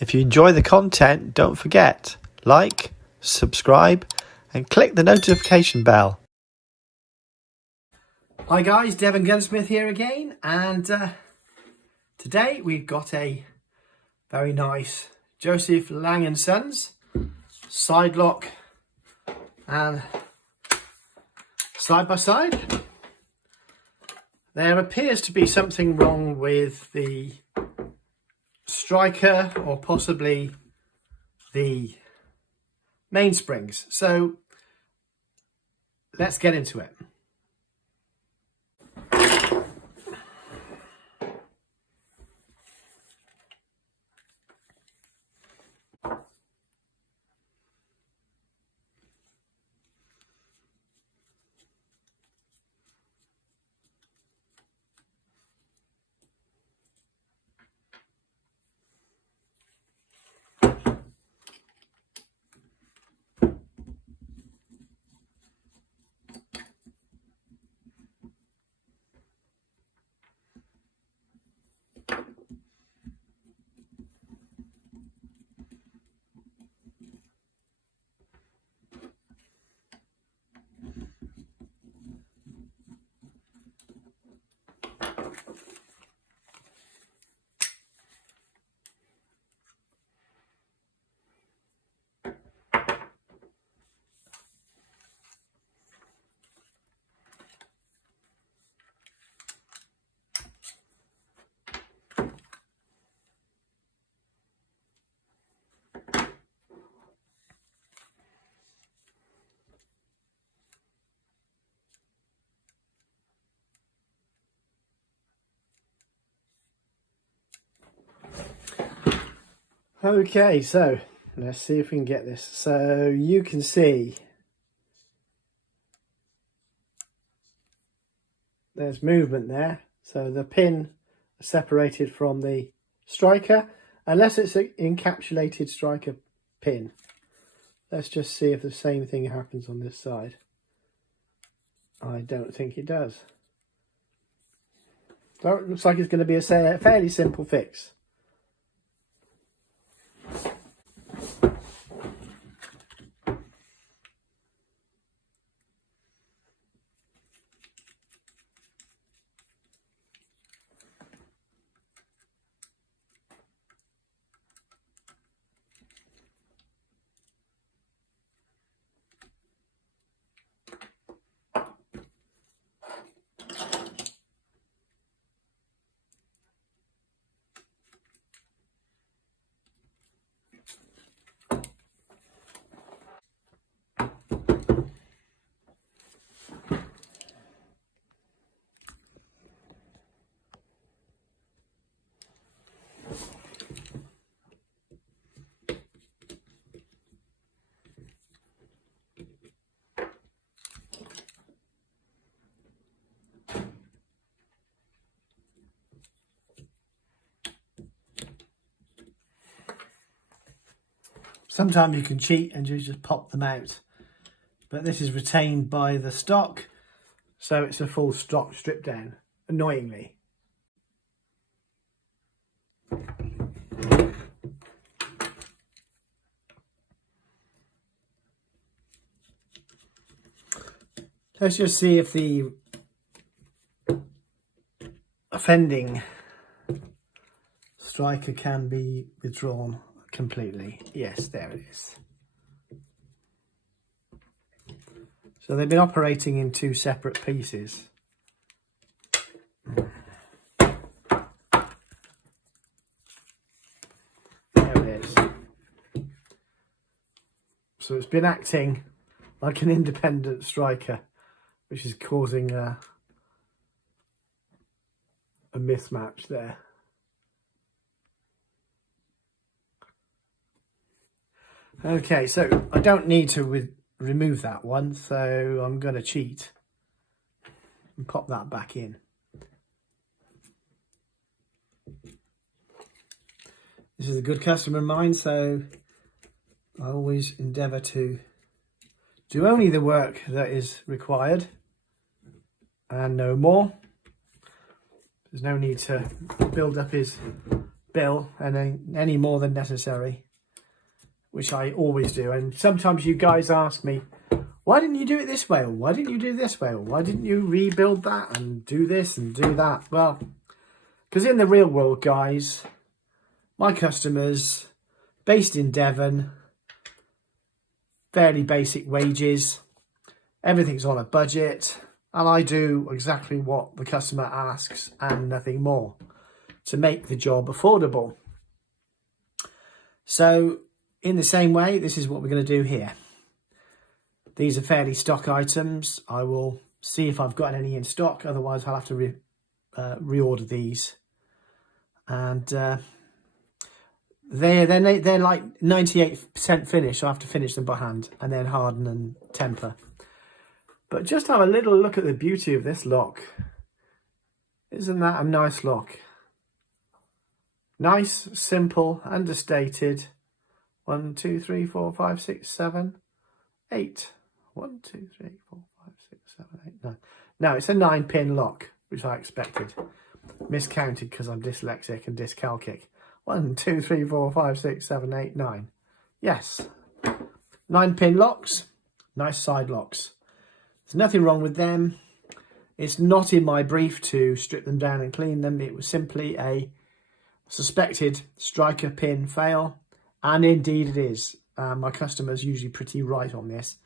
If you enjoy the content, don't forget, like, subscribe and click the notification bell. Hi guys, Devongunsmith here again, and today we've got a very nice Joseph Lang & Sons side lock and side by side. There appears to be something wrong with the striker or possibly the mainsprings, so let's get into it. Okay, so let's see if we can get this. So you can see there's movement there. So the pin is separated from the striker, unless it's an encapsulated striker pin. Let's just see if the same thing happens on this side. I don't think it does. So it looks like it's going to be a fairly simple fix. Sometimes you can cheat and you just pop them out, but this is retained by the stock, so it's a full stock strip down, annoyingly. Let's just see if the offending striker can be withdrawn completely. Yes, there it is. So they've been operating in two separate pieces. There it is. So it's been acting like an independent striker, which is causing a mismatch there. Okay, so I don't need to remove that one, so I'm going to cheat and pop that back in. This is a good customer of mine, so I always endeavour to do only the work that is required and no more. There's no need to build up his bill any more than necessary, which I always do. And sometimes you guys ask me, why didn't you do it this way? Or why didn't you do it this way? Or why didn't you rebuild that and do this and do that? Well, because in the real world, guys, my customers based in Devon, fairly basic wages, everything's on a budget, and I do exactly what the customer asks and nothing more to make the job affordable. So in the same way, this is what we're going to do here. These are fairly stock items. I will see if I've got any in stock, otherwise I'll have to reorder these. And they're like 98% finished, so I have to finish them by hand and then harden and temper. But just have a little look at the beauty of this lock. Isn't that a nice lock? Nice, simple, understated. 1, 2, 3, 4, 5, 6, 7, 8. 1, 2, 3, 4, 5, 6, 7, 8, 9. No, it's a 9-pin lock, which I expected. Miscounted because I'm dyslexic and dyscalculic. 1, 2, 3, 4, 5, 6, 7, 8, 9. Yes. 9-pin locks. Nice side locks. There's nothing wrong with them. It's not in my brief to strip them down and clean them. It was simply a suspected striker pin fail. And indeed it is. My customer's usually pretty right on this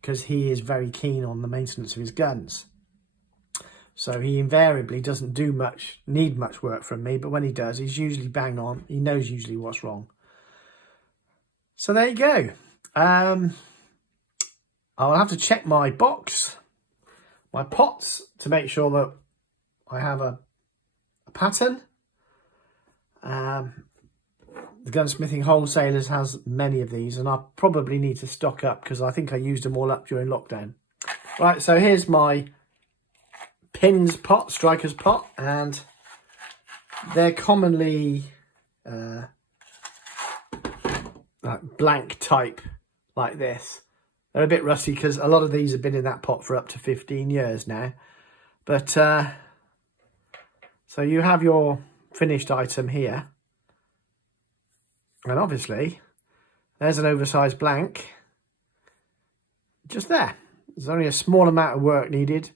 because he is very keen on the maintenance of his guns. So he invariably doesn't need much work from me, but when he does, he's usually bang on. He knows usually what's wrong. So there you go. I'll have to check my box, my pots, to make sure that I have a pattern. The Gunsmithing Wholesalers has many of these, and I probably need to stock up because I think I used them all up during lockdown. Right, so here's my pins pot, striker's pot, and they're commonly like blank type like this. They're a bit rusty because a lot of these have been in that pot for up to 15 years now. But so you have your finished item here. And obviously, there's an oversized blank just there. There's only a small amount of work needed.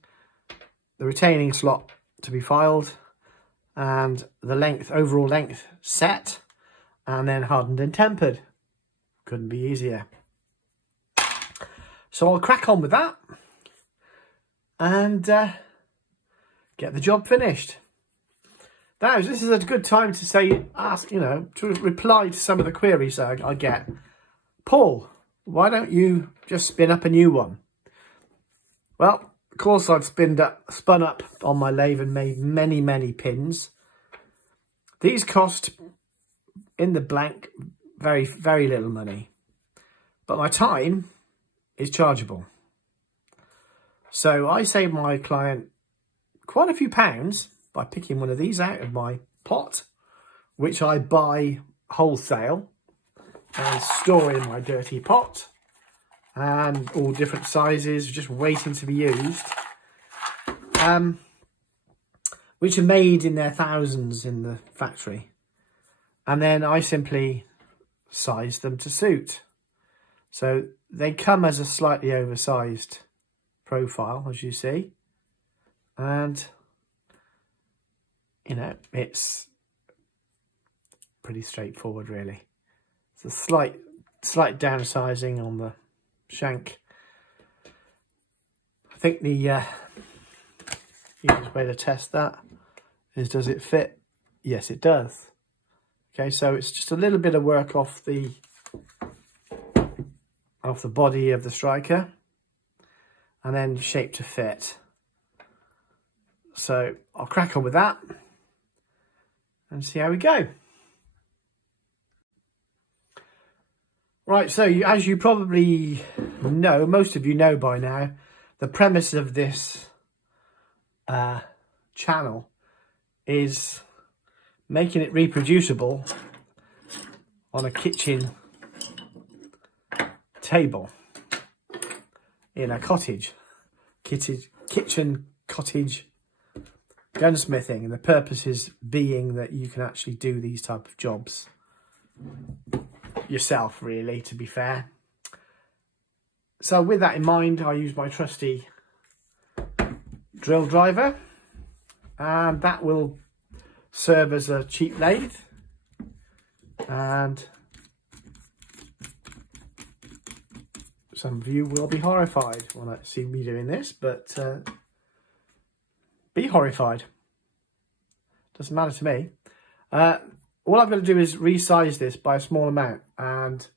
The retaining slot to be filed and the length, overall length set, and then hardened and tempered. Couldn't be easier. So I'll crack on with that and get the job finished. Now, this is a good time to to reply to some of the queries that I get. Paul, why don't you just spin up a new one? Well, of course I've spun up on my lathe and made many, many pins. These cost, in the blank, very, very little money. But my time is chargeable. So I save my client quite a few pounds by picking one of these out of my pot, which I buy wholesale and store in my dirty pot, and all different sizes, just waiting to be used, which are made in their thousands in the factory. And then I simply size them to suit. So they come as a slightly oversized profile, as you see. And, it's pretty straightforward, really. It's a slight downsizing on the shank. I think the easiest way to test that is, does it fit? Yes, it does. Okay, so it's just a little bit of work off the body of the striker, and then shape to fit. So I'll crack on with that and see how we go. Right, so as you probably know, most of you know by now, the premise of this channel is making it reproducible on a kitchen table in a cottage. Kitchen cottage gunsmithing, and the purposes being that you can actually do these type of jobs yourself, really, to be fair. So with that in mind, I use my trusty drill driver, and that will serve as a cheap lathe. And some of you will be horrified when I see me doing this, but be horrified. Doesn't matter to me. All I've got to do is resize this by a small amount, and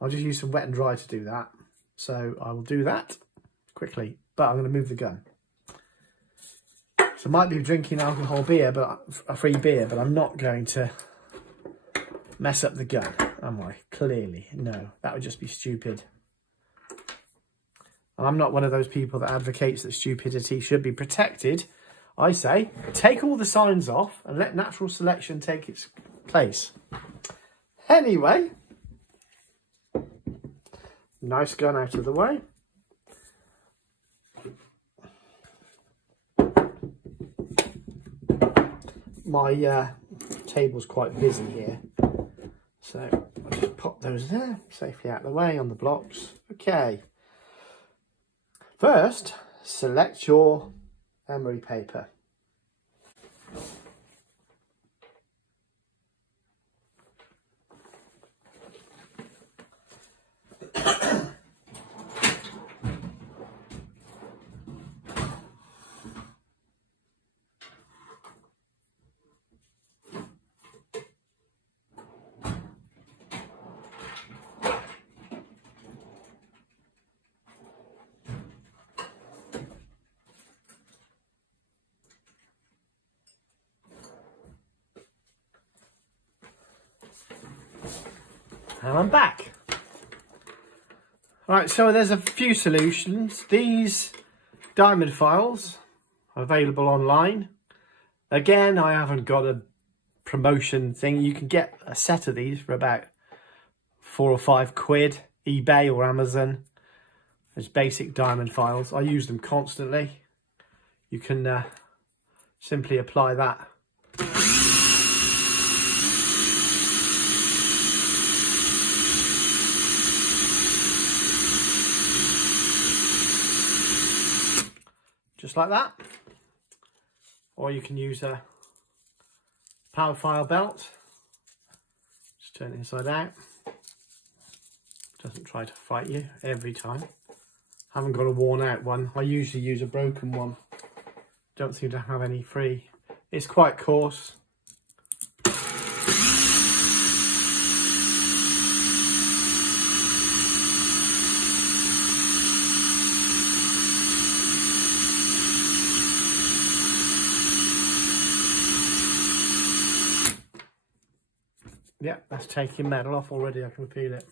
I'll just use some wet and dry to do that. So I will do that quickly, but I'm going to move the gun. So I might be drinking alcohol beer, but a free beer, but I'm not going to mess up the gun, am I? Clearly, no. That would just be stupid. I'm not one of those people that advocates that stupidity should be protected. I say, take all the signs off and let natural selection take its place. Anyway, nice gun out of the way. My table's quite busy here, so I'll just pop those there, safely out of the way on the blocks. Okay. First, select your emery paper. And I'm back. Right, so there's a few solutions. These diamond files are available online. Again, I haven't got a promotion thing. You can get a set of these for about £4 or £5, eBay or Amazon. There's basic diamond files. I use them constantly. You can simply apply that. Just like that. Or you can use a power file belt. Just turn it inside out. Doesn't try to fight you every time. Haven't got a worn out one. I usually use a broken one. Don't seem to have any free. It's quite coarse. Yeah, that's taking metal off already. I can feel it.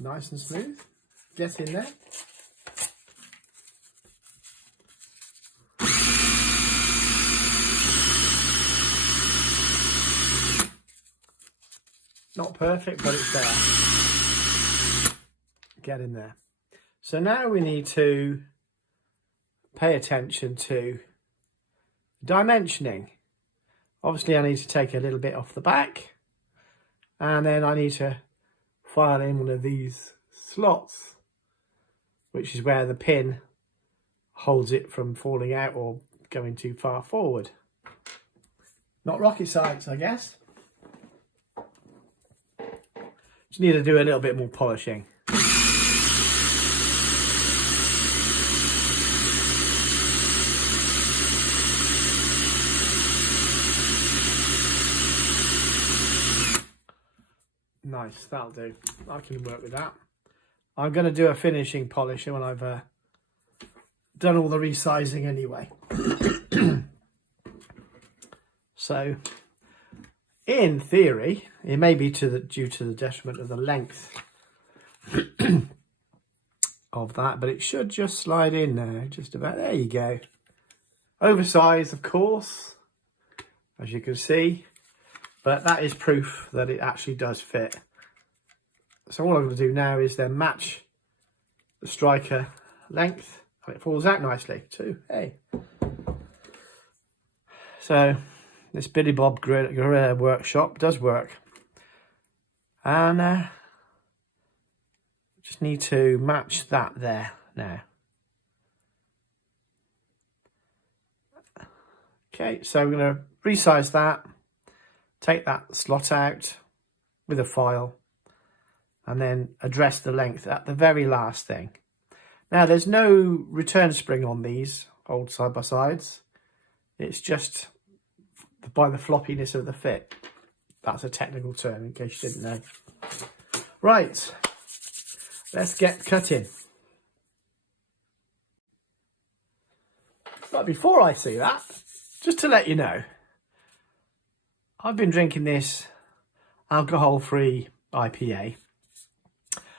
Nice and smooth. Get in there. Not perfect, but it's there. Get in there. So now we need to pay attention to dimensioning. Obviously I need to take a little bit off the back, and then I need to file in one of these slots, which is where the pin holds it from falling out or going too far forward. Not rocket science, I guess. Just need to do a little bit more polishing. Nice, that'll do. I can work with that. I'm going to do a finishing polish when I've done all the resizing anyway. So, in theory, it may be due to the detriment of the length. of that, but it should just slide in now, just about. There you go. Oversized, of course, as you can see, but that is proof that it actually does fit. So all I'm going to do now is then match the striker length, and it falls out nicely too. Hey, so this Billy Bob Guerrilla workshop does work, and just need to match that there now. Okay, so I'm going to resize that, take that slot out with a file, and then address the length at the very last thing. Now, there's no return spring on these old side-by-sides. It's just by the floppiness of the fit. That's a technical term, in case you didn't know. Right, let's get cutting. But before I see that, just to let you know, I've been drinking this alcohol-free IPA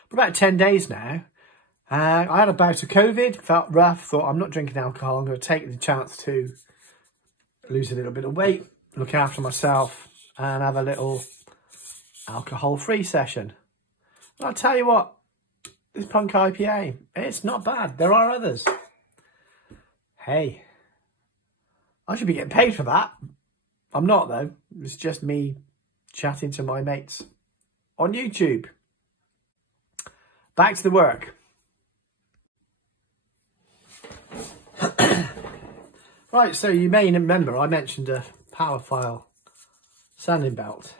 for about 10 days now. I had a bout of COVID, felt rough, thought I'm not drinking alcohol, I'm going to take the chance to lose a little bit of weight, look after myself, and have a little alcohol-free session. And I'll tell you what, this punk IPA, it's not bad. There are others. Hey, I should be getting paid for that. I'm not, though. It's just me chatting to my mates on YouTube. Back to the work. Right, so you may remember I mentioned a Powerfile sanding belt.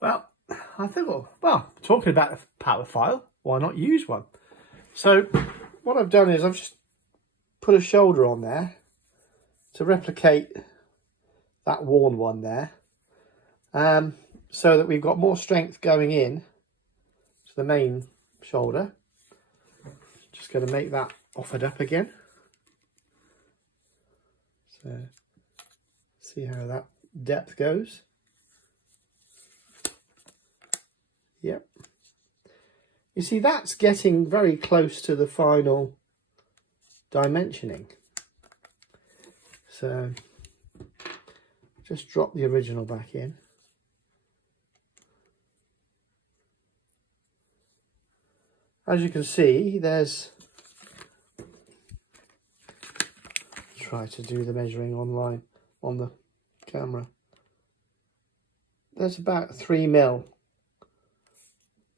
Well, I thought, well, talking about a Powerfile, why not use one? So what I've done is I've just put a shoulder on there to replicate that worn one there, so that we've got more strength going in to the main shoulder. Just going to make that offered up again. So see how that depth goes. Yep. You see, that's getting very close to the final dimensioning. So just drop the original back in. As you can see, there's, try to do the measuring online on the camera. There's about 3mm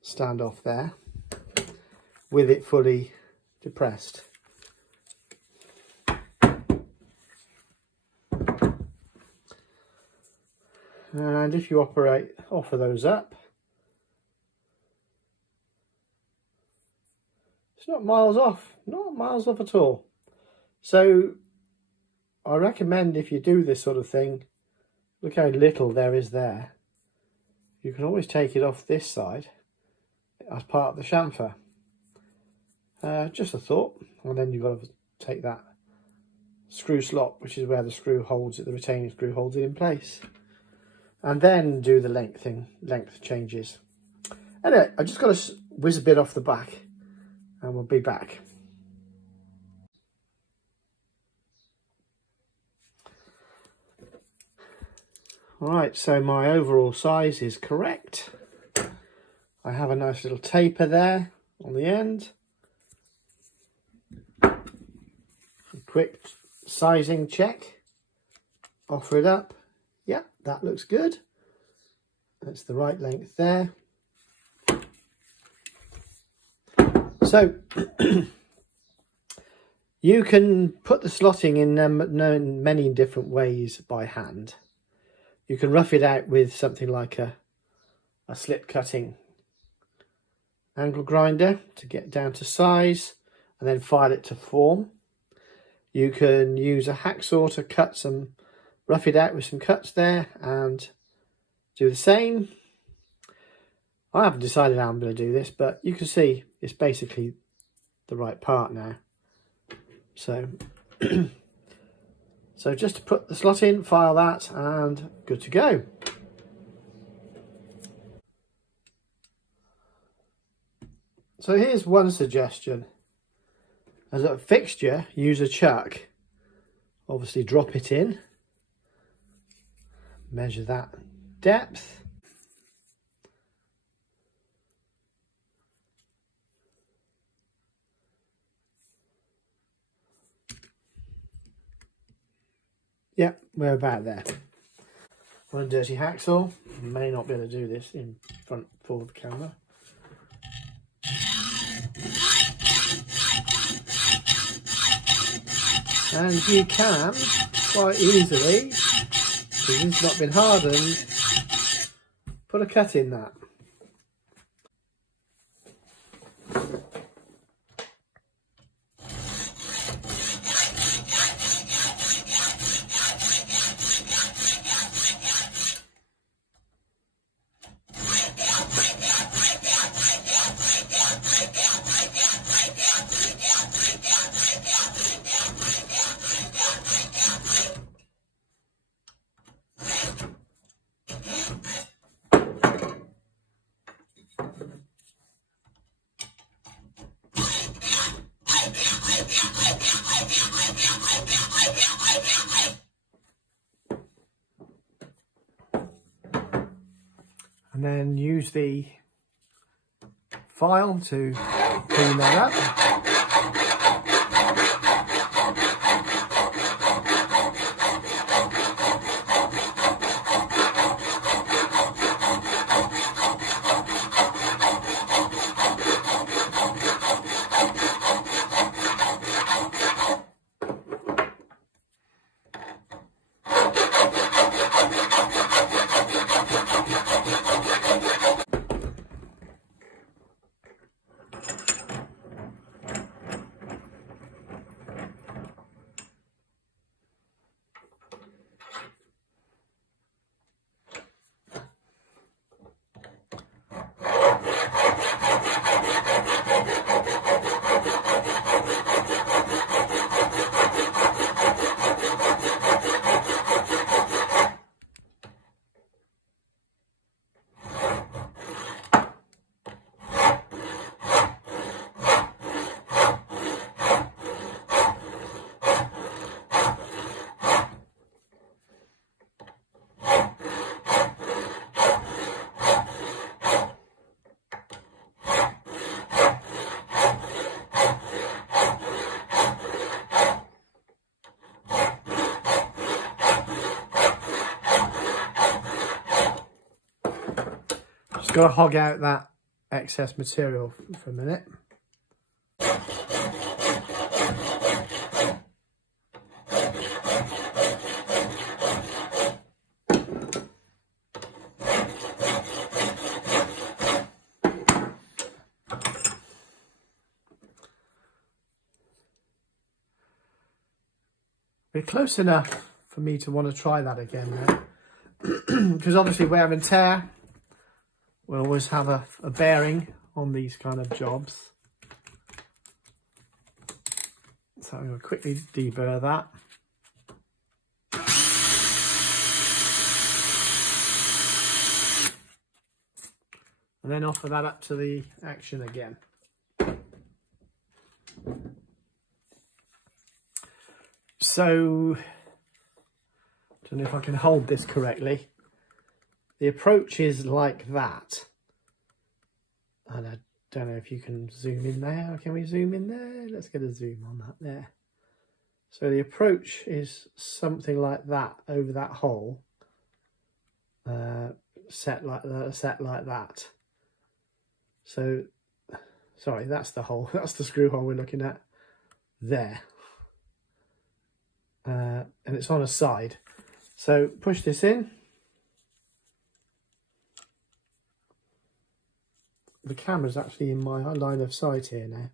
standoff there with it fully depressed. And if you offer those up, it's not miles off, not miles off at all. So I recommend, if you do this sort of thing, look how little there is there. You can always take it off this side as part of the chamfer. Just a thought. And then you've got to take that screw slot, which is where the screw holds it, the retaining screw holds it in place. And then do the length changes. Anyway, I just got to whiz a bit off the back, and we'll be back. Alright, so my overall size is correct. I have a nice little taper there on the end. A quick sizing check. Offer it up. Yep, that looks good. That's the right length there. So you can put the slotting in many different ways by hand. You can rough it out with something like a slip cutting angle grinder to get down to size and then file it to form. You can use a hacksaw to rough it out with some cuts there and do the same. I haven't decided how I'm going to do this, but you can see it's basically the right part now. So, so just to put the slot in, file that, and good to go. So here's one suggestion. As a fixture, use a chuck. Obviously drop it in, measure that depth. Yep, we're about there. On a dirty hacksaw, may not be able to do this in front full of the camera. And you can quite easily, because it's not been hardened, put a cut in that. And then use the file to clean that up. Just got to hog out that excess material for a minute. We're close enough for me to want to try that again now. Because obviously wear and tear will always have a bearing on these kind of jobs. So I'm going to quickly deburr that. And then offer that up to the action again. So, I don't know if I can hold this correctly. The approach is like that. And I don't know if you can zoom in there. Can we zoom in there? Let's get a zoom on that there. So the approach is something like that over that hole. Set like that. So, sorry, that's the hole. That's the screw hole we're looking at there. And it's on a side. So push this in. The camera's actually in my line of sight here now.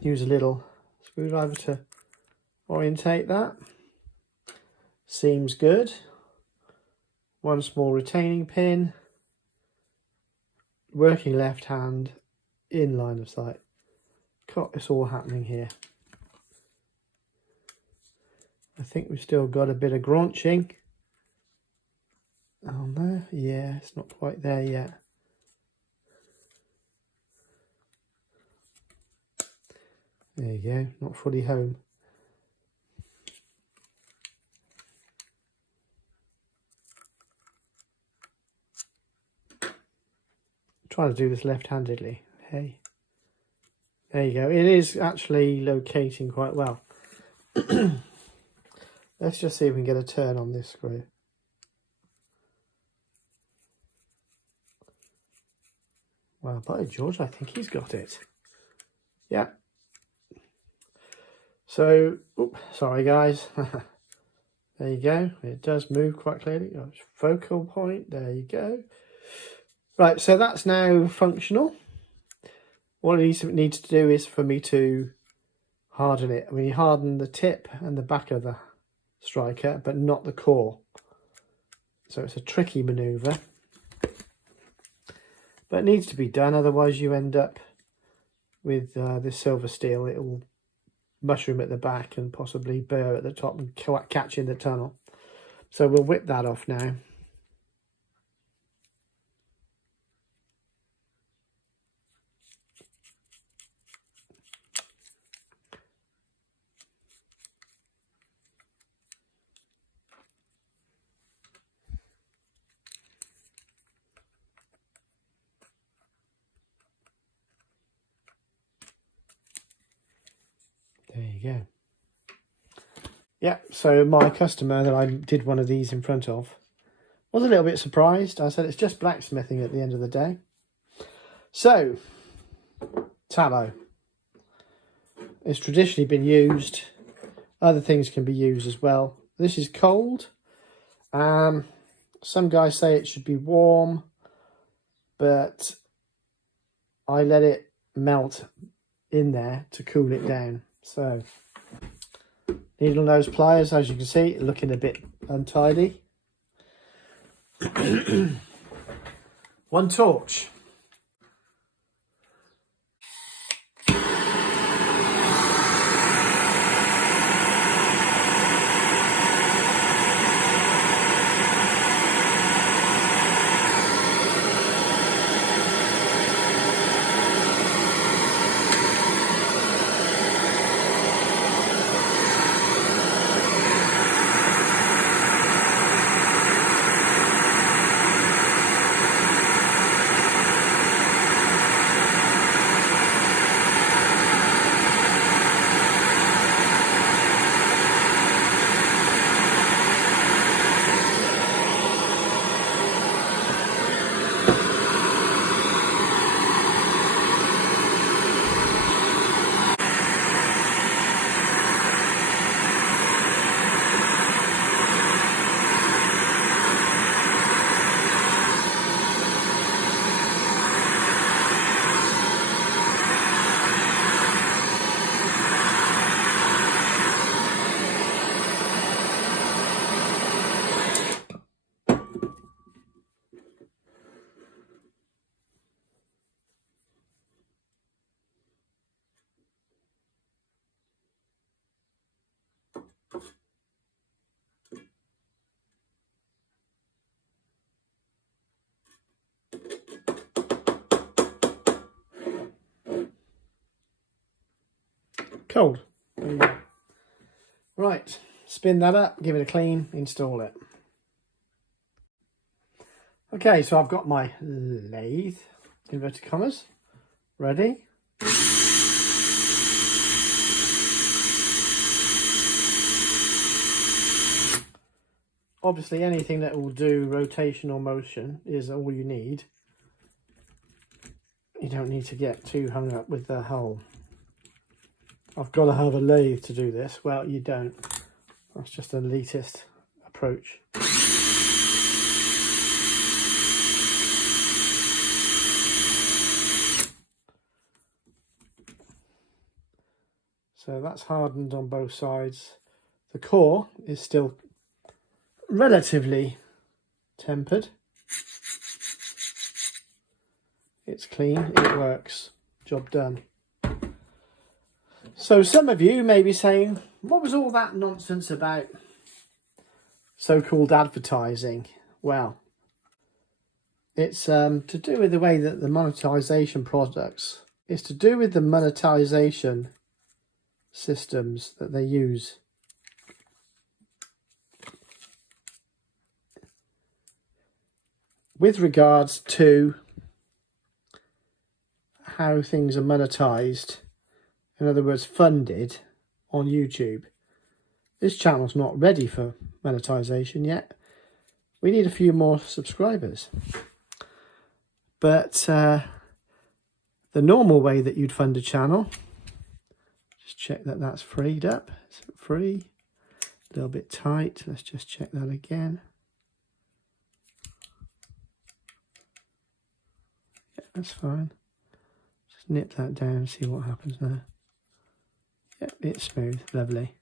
Use a little screwdriver to orientate that. Seems good. One small retaining pin. Working left hand in line of sight. Got this all happening here. I think we've still got a bit of graunching on there. Yeah, it's not quite there yet. There you go, not fully home. Trying to do this left-handedly. Hey, there you go. It is actually locating quite well. Let's just see if we can get a turn on this screw. Well, by George, I think he's got it. Yeah. So, sorry guys. There you go. It does move quite clearly. Focal point. There you go. Right, so that's now functional. What it needs to do is for me to harden it. I mean, you harden the tip and the back of the striker, but not the core. So it's a tricky manoeuvre. But it needs to be done, otherwise you end up with this silver steel. It will mushroom at the back and possibly burr at the top and catch in the tunnel. So we'll whip that off now. There you go. Yeah, so my customer that I did one of these in front of was a little bit surprised. I said it's just blacksmithing at the end of the day. So, tallow. It's traditionally been used. Other things can be used as well. This is cold. Some guys say it should be warm, but I let it melt in there to cool it down. So, needle nose pliers, as you can see, looking a bit untidy. One torch. Cold. There you go. Right, spin that up, give it a clean, install it. Okay, so I've got my lathe, inverted commas, ready. Obviously anything that will do rotational motion is all you need. You don't need to get too hung up with the hole. I've got to have a lathe to do this. Well, you don't. That's just an elitist approach. So that's hardened on both sides. The core is still relatively tempered. It's clean, it works. Job done. So some of you may be saying, what was all that nonsense about so-called advertising? Well, it's to do with the way that the monetization products, it's to do with the monetization systems that they use. With regards to how things are monetized, in other words funded on YouTube, this channel's not ready for monetization yet. We need a few more subscribers. But the normal way that you'd fund a channel, just check that that's freed up. Is it free? A little bit tight. Let's just check that again. Yeah, that's fine. Just nip that down and see what happens now. Yeah, it's smooth. Lovely.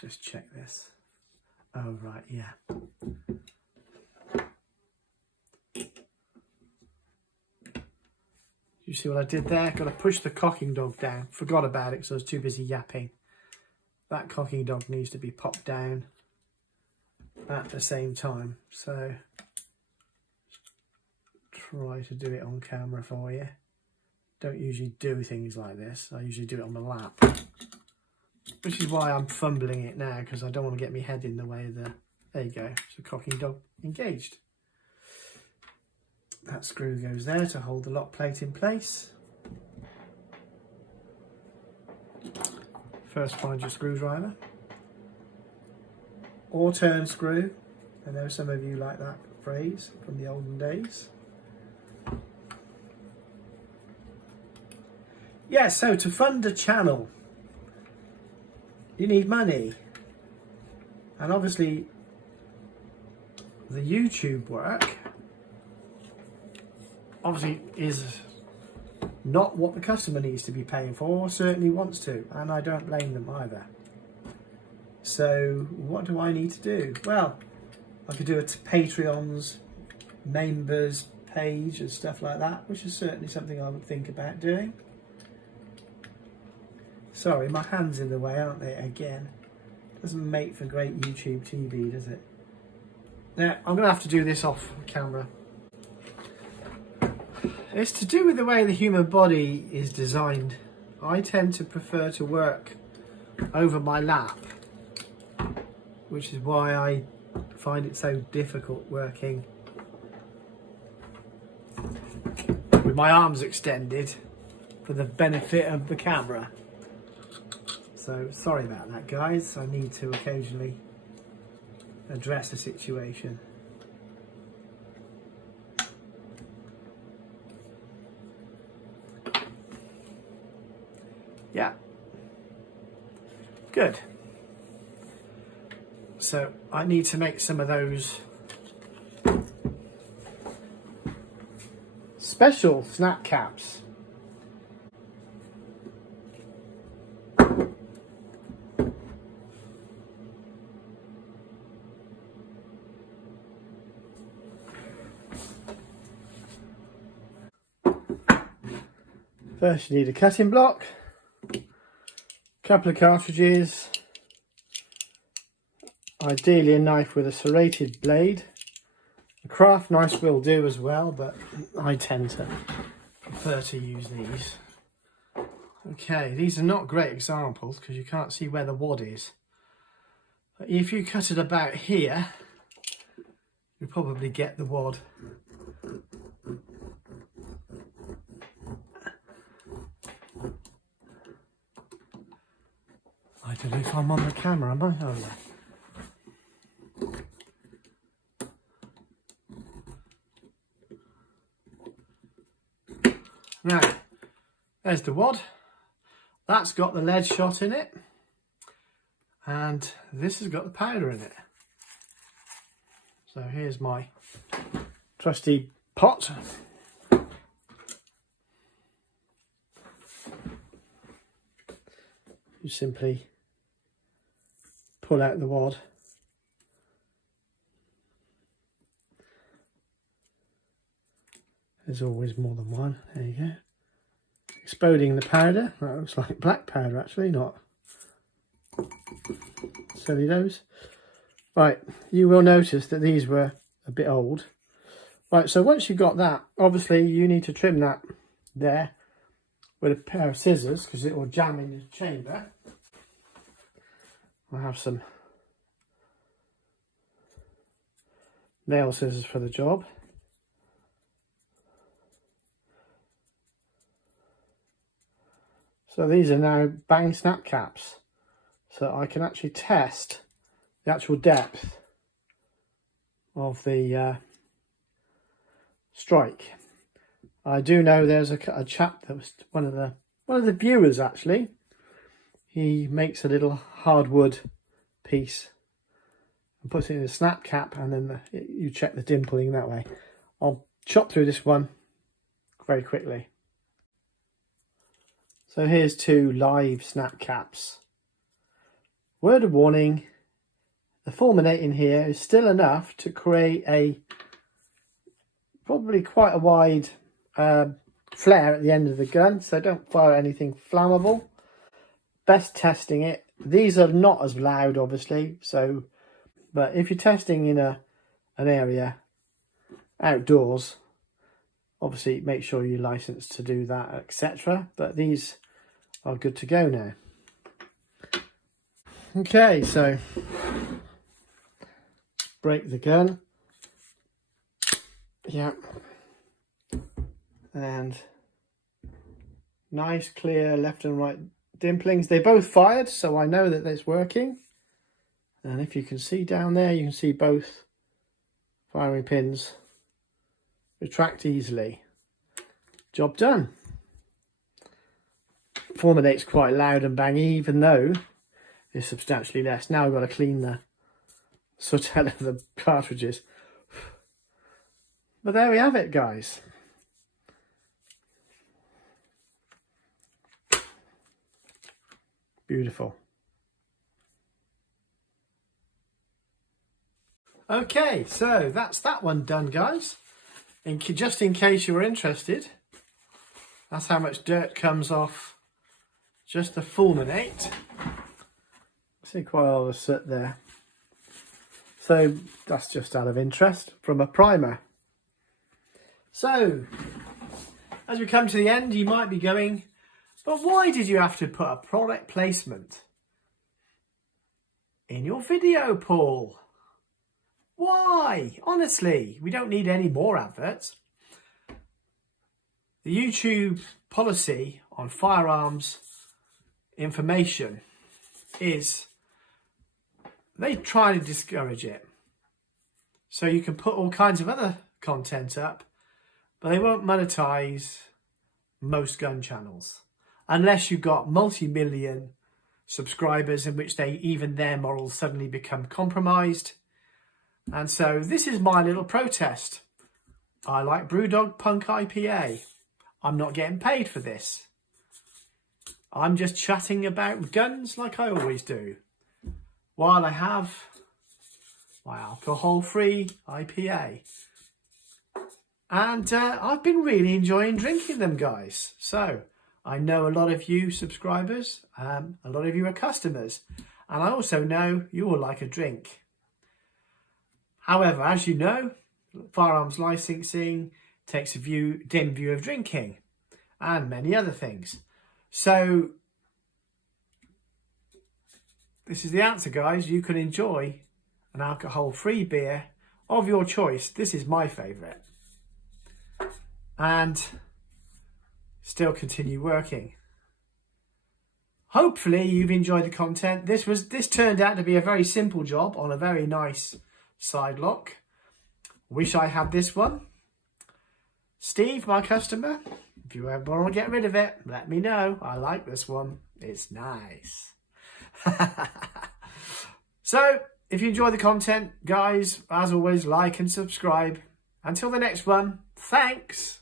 Just check this. Oh, right, yeah. You see what I did there? Got to push the cocking dog down. Forgot about it because I was too busy yapping. That cocking dog needs to be popped down at the same time. So, try to do it on camera for you. Don't usually do things like this. I usually do it on my lap. Which is why I'm fumbling it now, because I don't want to get my head in the way of the... There you go. So cocking dog engaged. That screw goes there to hold the lock plate in place. First find your screwdriver. Or turn screw. I know some of you like that phrase from the olden days. Yeah, so to fund a channel, you need money. And obviously the YouTube work obviously is not what the customer needs to be paying for, or certainly wants to, and I don't blame them either. So what do I need to do? Well, I could do a Patreon's members page and stuff like that, which is certainly something I would think about doing. Sorry, my hand's in the way, aren't they, again? Doesn't make for great YouTube TV, does it? Now, I'm going to have to do this off camera. It's to do with the way the human body is designed. I tend to prefer to work over my lap, which is why I find it so difficult working with my arms extended for the benefit of the camera. So sorry about that, guys. I need to occasionally address the situation. Yeah. Good. So I need to make some of those special snap caps. First you need a cutting block, a couple of cartridges, ideally a knife with a serrated blade. A craft knife will do as well, but I tend to prefer to use these. Okay, these are not great examples because you can't see where the wad is. But if you cut it about here, you'll probably get the wad. I don't know if I'm on the camera, am I? Oh, yeah. Now, there's the wad. That's got the lead shot in it. And this has got the powder in it. So here's my trusty pot. You simply pull out the wad. There's always more than one. There you go. Exploding the powder. That looks like black powder actually, not cellulose. Right, you will notice that these were a bit old. Right, so once you've got that, obviously you need to trim that there with a pair of scissors because it will jam in the chamber. I'll have some nail scissors for the job. So these are now bang snap caps, so I can actually test the actual depth of the strike. I do know there's a chap that was one of the viewers actually. He makes a little hardwood piece and puts it in a snap cap, and then you check the dimpling that way. I'll chop through this one very quickly. So here's 2 live snap caps. Word of warning, the fulminating here is still enough to create a probably quite a wide flare at the end of the gun, so don't fire anything flammable. Best testing it. These are not as loud obviously, so but if you're testing in an area outdoors, obviously make sure you're licensed to do that, etc. But these are good to go now. Okay, so break the gun. Yeah. And nice clear left and right dimplings. They both fired, so I know that it's working. And if you can see down there, you can see both firing pins retract easily. Job done. Fulminate's quite loud and bangy, even though it's substantially less. Now I've got to clean the soot out of the cartridges. But there we have it, guys. Beautiful. Okay, so that's that one done, guys. And just in case you were interested, that's how much dirt comes off just the fulminate. See quite a lot of soot there. So that's just out of interest from a primer. So as we come to the end, you might be going, but why did you have to put a product placement in your video, Paul? Why? Honestly, we don't need any more adverts. The YouTube policy on firearms information is they try to discourage it. So you can put all kinds of other content up, but they won't monetize most gun channels unless you've got multi-million subscribers in which even their morals suddenly become compromised. And so this is my little protest. I like Brewdog Punk IPA. I'm not getting paid for this. I'm just chatting about guns like I always do, while I have my alcohol-free IPA. And I've been really enjoying drinking them, guys. So I know a lot of you subscribers, a lot of you are customers, and I also know you all like a drink. However, as you know, firearms licensing takes a dim view of drinking and many other things. So this is the answer, guys. You can enjoy an alcohol-free beer of your choice. This is my favourite. And still continue working. Hopefully you've enjoyed the content. This turned out to be a very simple job on a very nice side lock. Wish I had this one. Steve, my customer, if you ever want to get rid of it, let me know. I like this one. It's nice. So, if you enjoy the content, guys, as always, like and subscribe. Until the next one, thanks.